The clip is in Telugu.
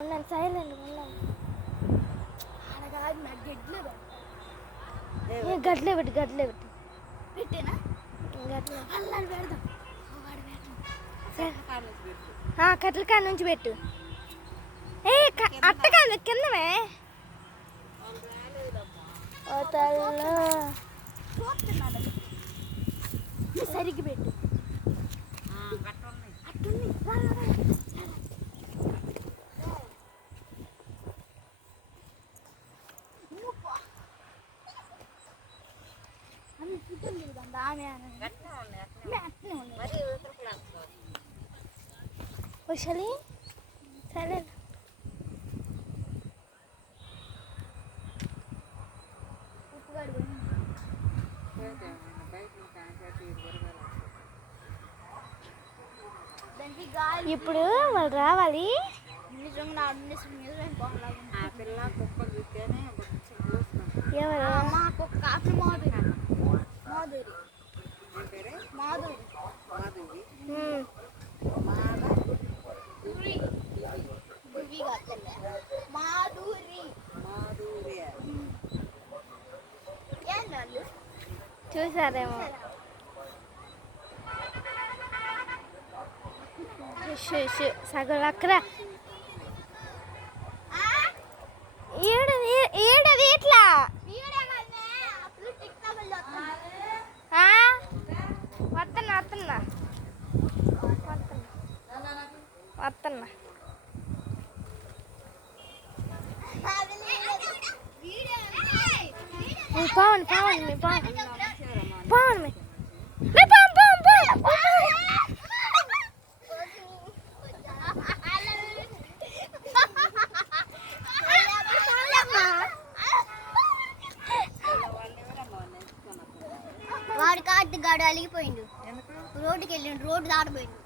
సైలెంట్ గట్లే పెట్టు పెట్టేనా కట్ల కాడ నుంచి పెట్టు. ఏ అట్టకాదు కిందమే సరిగ్గా పెట్టు. వషలి సరే ఇప్పుడు వాళ్ళు రావాలి. ఎవరు చూసారేమో. సగం అక్కడ ఏడది ఇట్లా వస్తున్నా పావన్ వాడు కార్తీక్ గాడు అలిగిపోయిండు. రోడ్డుకి వెళ్ళిండు, రోడ్డు దాడిపోయిండు.